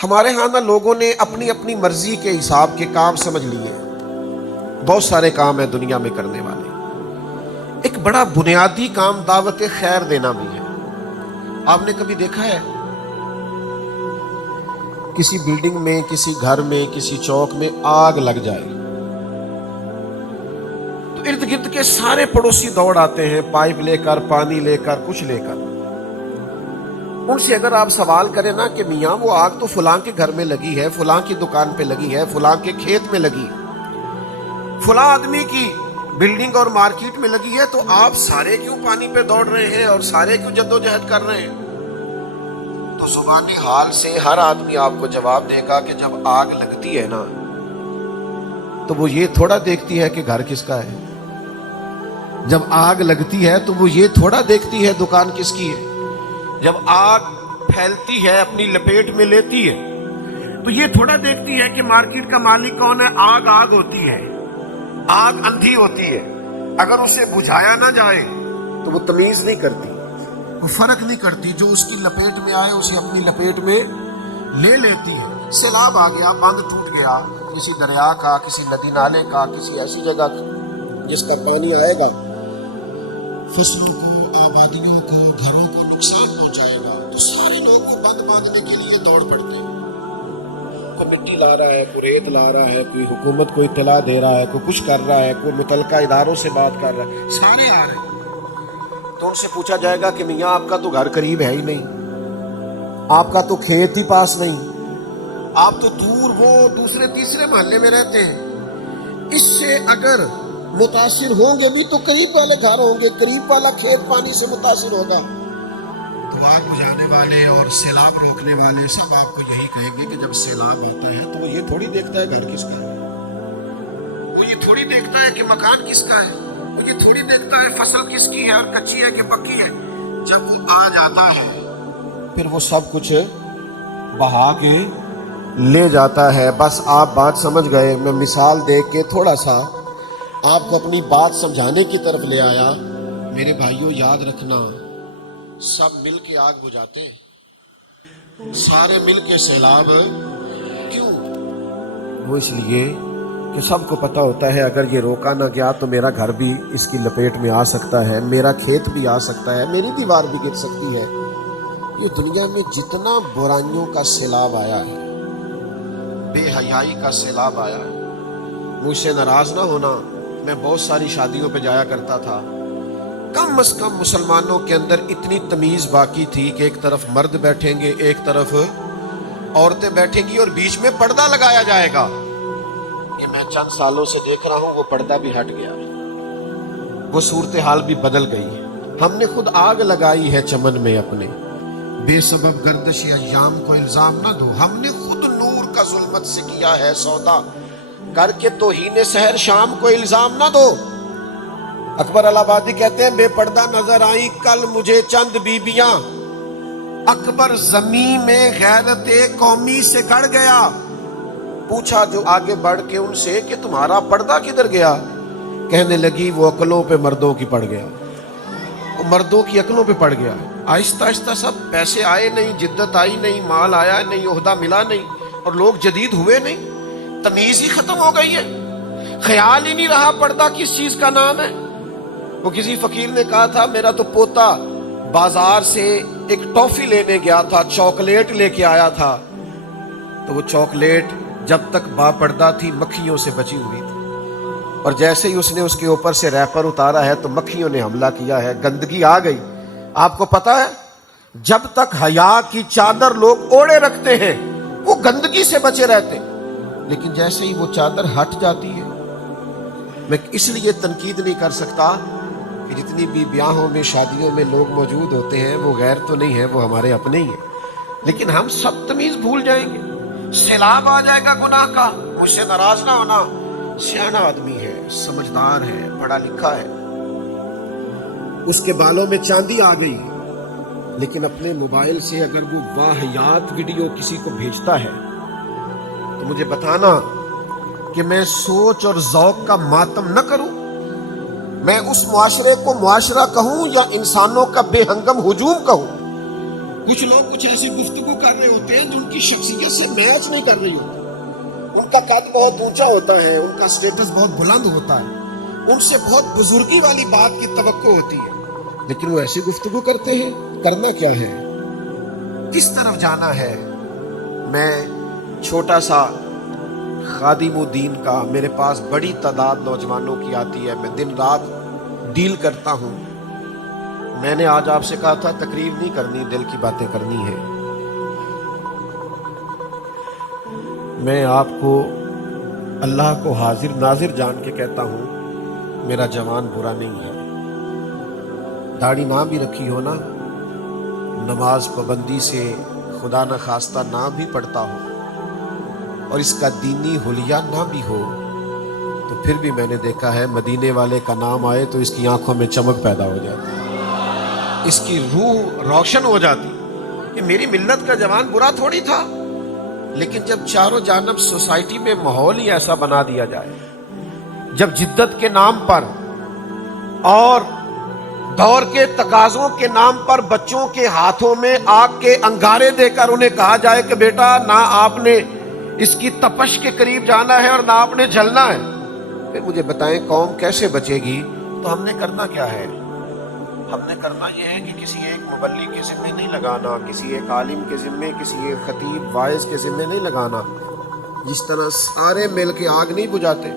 ہمارے ہاں نا لوگوں نے اپنی اپنی مرضی کے حساب کے کام سمجھ لیے. بہت سارے کام ہیں دنیا میں کرنے والے. ایک بڑا بنیادی کام دعوت خیر دینا بھی ہے. آپ نے کبھی دیکھا ہے کسی بلڈنگ میں، کسی گھر میں، کسی چوک میں آگ لگ جائے تو ارد گرد کے سارے پڑوسی دوڑ آتے ہیں، پائپ لے کر، پانی لے کر، کچھ لے کر. ان سے اگر آپ سوال کریں نا کہ میاں وہ آگ تو فلاں کے گھر میں لگی ہے، فلاں کی دکان پہ لگی ہے، فلاں کے کھیت میں لگی ہے، فلاں آدمی کی بلڈنگ اور مارکیٹ میں لگی ہے، تو آپ سارے کیوں پانی پہ دوڑ رہے ہیں اور سارے کیوں جدوجہد کر رہے ہیں؟ تو زبانی حال سے ہر آدمی آپ کو جواب دے گا کہ جب آگ لگتی ہے نا تو وہ یہ تھوڑا دیکھتی ہے کہ گھر کس کا ہے. جب آگ لگتی ہے تو وہ یہ تھوڑا دیکھتی ہے دکان کس کی ہے. جب آگ پھیلتی ہے، اپنی لپیٹ میں لیتی ہے، تو یہ تھوڑا دیکھتی ہے کہ مارکیٹ کا مالک کون ہے. آگ آگ ہوتی ہے، آگ اندھی ہوتی ہے. اگر اسے بجھایا نہ جائے تو وہ تمیز نہیں کرتی، وہ فرق نہیں کرتی. جو اس کی لپیٹ میں آئے اسے اپنی لپیٹ میں لے لیتی ہے. سیلاب آ گیا، بند ٹوٹ گیا، کسی دریا کا، کسی ندی نالے کا، کسی ایسی جگہ جس کا پانی آئے گا فصلوں کو، آبادیوں کو، گھروں کو نقصان پہنچائے گا، تو سارے لوگ وہ بند باندھنے کے لیے دوڑ پڑتے ہیں. کوئی مٹی لا رہا ہے، کوئی ریت لا رہا ہے، کوئی حکومت کو اطلاع دے رہا ہے، کوئی کچھ کر رہا ہے، کوئی متعلقہ اداروں سے بات کر رہا ہے، سارے آ رہے ہیں. تو ان سے پوچھا جائے گا کہ میاں آپ کا تو گھر قریب ہے ہی نہیں، آپ کا تو کھیت ہی پاس نہیں، آپ تو دور وہ دوسرے تیسرے محلے میں رہتے ہیں. اس سے اگر متاثر ہوں گے بھی تو قریب والے گھر ہوں گے، قریب والا کھیت پانی سے متاثر ہوگا. تو آگ بجھانے والے اور سیلاب روکنے والے سب آپ کو یہی کہیں گے کہ جب سیلاب ہوتا ہے تو وہ یہ تھوڑی دیکھتا ہے گھر کس کا ہے، وہ یہ تھوڑی دیکھتا ہے کہ مکان کس کا ہے، وہ یہ تھوڑی دیکھتا ہے فصل کس کی ہے اور کچی ہے کہ پکی ہے. جب وہ آ جاتا ہے پھر وہ سب کچھ بہا کے لے جاتا ہے. بس آپ بات سمجھ گئے. میں مثال دے کے تھوڑا سا آپ کو اپنی بات سمجھانے کی طرف لے آیا. میرے بھائیوں یاد رکھنا، سب مل کے آگ بجھاتے ہیں، سارے مل کے سیلاب کیوں؟ وہ اس لیے کہ سب کو پتہ ہوتا ہے اگر یہ روکا نہ گیا تو میرا گھر بھی اس کی لپیٹ میں آ سکتا ہے، میرا کھیت بھی آ سکتا ہے، میری دیوار بھی گر سکتی ہے. یہ دنیا میں جتنا برائیوں کا سیلاب آیا ہے، بے حیائی کا سیلاب آیا ہے، مجھ سے ناراض نہ ہونا. میں بہت ساری شادیوں پہ جایا کرتا تھا. کم از کم مسلمانوں کے اندر اتنی تمیز باقی تھی کہ ایک طرف مرد بیٹھیں گے، ایک طرف عورتیں بیٹھیں گی اور بیچ میں پردہ لگایا جائے گا. یہ میں چند سالوں سے دیکھ رہا ہوں وہ پردہ بھی ہٹ گیا، وہ صورتحال بھی بدل گئی. ہم نے خود آگ لگائی ہے چمن میں اپنے، بے سبب گردش ایام کو الزام نہ دو. ہم نے خود نور کا ظلمت سے کیا ہے سودا، کر کے توہین سحر شام کو الزام نہ دو. اکبر الہ آبادی کہتے ہیں بے پردہ نظر آئیں کل مجھے چند بیبیاں، اکبر زمین میں غیرت قومی سے گڑ گیا. پوچھا جو آگے بڑھ کے ان سے کہ تمہارا پردہ کدھر گیا؟ کہنے لگی وہ عقلوں پہ مردوں کی پڑ گیا، وہ مردوں کی عقلوں پہ پڑ گیا. آہستہ آہستہ سب پیسے آئے نہیں، جدت آئی نہیں، مال آیا نہیں، عہدہ ملا نہیں، اور لوگ جدید ہوئے نہیں. تمیز ہی ختم ہو گئی ہے، خیال ہی نہیں رہا پردہ کس چیز کا نام ہے. وہ کسی فقیر نے کہا تھا میرا تو پوتا بازار سے ایک ٹافی لینے گیا تھا، چاکلیٹ لے کے آیا تھا، تو وہ چاکلیٹ جب تک با پردہ تھی مکھیوں سے بچی ہوئی تھی، اور جیسے ہی اس نے اس کے اوپر سے ریپر اتارا ہے تو مکھیوں نے حملہ کیا ہے، گندگی آ گئی. آپ کو پتا ہے جب تک حیا کی چادر لوگ اوڑے رکھتے ہیں وہ گندگی سے بچے رہتے ہیں، لیکن جیسے ہی وہ چادر ہٹ جاتی ہے، میں اس لیے تنقید نہیں کر سکتا کہ جتنی بھی بیاہوں میں شادیوں میں لوگ موجود ہوتے ہیں وہ غیر تو نہیں ہیں، وہ ہمارے اپنے ہی ہیں، لیکن ہم سب تمیز بھول جائیں گے. سیلاب آ جائے گا گناہ کا، مجھ سے ناراض نہ ہونا. سیانا آدمی ہے، سمجھدار ہے، پڑھا لکھا ہے، اس کے بالوں میں چاندی آ گئی، لیکن اپنے موبائل سے اگر وہ واہیات ویڈیو کسی کو بھیجتا ہے تو مجھے بتانا کہ میں سوچ اور ذوق کا ماتم نہ کروں. میں اس معاشرے کو معاشرہ کہوں یا انسانوں کا بے ہنگم ہجوم کہوں؟ کچھ لوگ کچھ ایسی گفتگو کر رہے ہوتے ہیں جو ان کی شخصیت سے میچ نہیں کر رہی ہوتی. ان کا قد بہت اونچا ہوتا ہے، ان کا سٹیٹس بہت بلند ہوتا ہے، ان سے بہت بزرگی والی بات کی توقع ہوتی ہے، لیکن وہ ایسی گفتگو کرتے ہیں. کرنا کیا ہے، کس طرف جانا ہے؟ میں چھوٹا سا خادم الدین کا، میرے پاس بڑی تعداد نوجوانوں کی آتی ہے، میں دن رات ڈیل کرتا ہوں. میں نے آج آپ سے کہا تھا تقریر نہیں کرنی، دل کی باتیں کرنی ہے. میں آپ کو اللہ کو حاضر ناظر جان کے کہتا ہوں، میرا جوان برا نہیں ہے. داڑھی نہ بھی رکھی ہو نا، نماز پابندی سے خدا نہ خواستہ نہ بھی پڑھتا ہو، اور اس کا دینی حلیہ نہ بھی ہو، تو پھر بھی میں نے دیکھا ہے مدینے والے کا نام آئے تو اس کی آنکھوں میں چمک پیدا ہو جاتی، اس کی روح روشن ہو جاتی کہ میری ملت کا جوان برا تھوڑی تھا. لیکن جب چاروں جانب سوسائٹی میں ماحول ہی ایسا بنا دیا جائے، جب جدت کے نام پر اور دور کے تقاضوں کے نام پر بچوں کے ہاتھوں میں آگ کے انگارے دے کر انہیں کہا جائے کہ بیٹا نہ آپ نے اس کی تپش کے قریب جانا ہے اور نہ آپ نے جلنا ہے، پھر مجھے بتائیں قوم کیسے بچے گی؟ تو ہم نے کرنا کیا ہے؟ ہم نے کرنا یہ ہے کہ کسی ایک مبلغ کے ذمے نہیں لگانا، کسی ایک عالم کے ذمے، کسی ایک خطیب واعظ کے ذمے نہیں لگانا. جس طرح سارے مل کے آگ نہیں بجھاتے،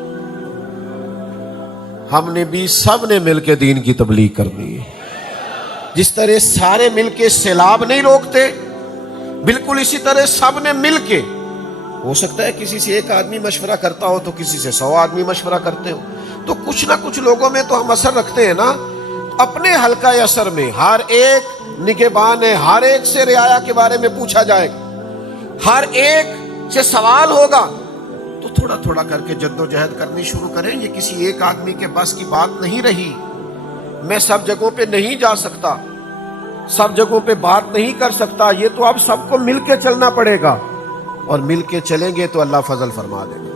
ہم نے بھی سب نے مل کے دین کی تبلیغ کرنی ہے. جس طرح سارے مل کے سیلاب نہیں روکتے، بالکل اسی طرح سب نے مل کے، ہو سکتا ہے کسی سے ایک آدمی مشورہ کرتا ہو تو کسی سے 100 آدمی مشورہ کرتے ہو، تو کچھ نہ کچھ لوگوں میں تو ہم اثر رکھتے ہیں نا. اپنے حلقہ اثر میں ہر ایک نگہبان ہے، ہر ایک سے رعایا کے بارے میں پوچھا جائے گا، ہر ایک سے سوال ہوگا، تو تھوڑا تھوڑا کر کے جد و جہد کرنی شروع کریں. یہ کسی ایک آدمی کے بس کی بات نہیں رہی. میں سب جگہوں پہ نہیں جا سکتا، سب جگہوں پہ بات نہیں کر سکتا. یہ تو اب سب کو مل کے چلنا پڑے گا، اور مل کے چلیں گے تو اللہ فضل فرما دے گا.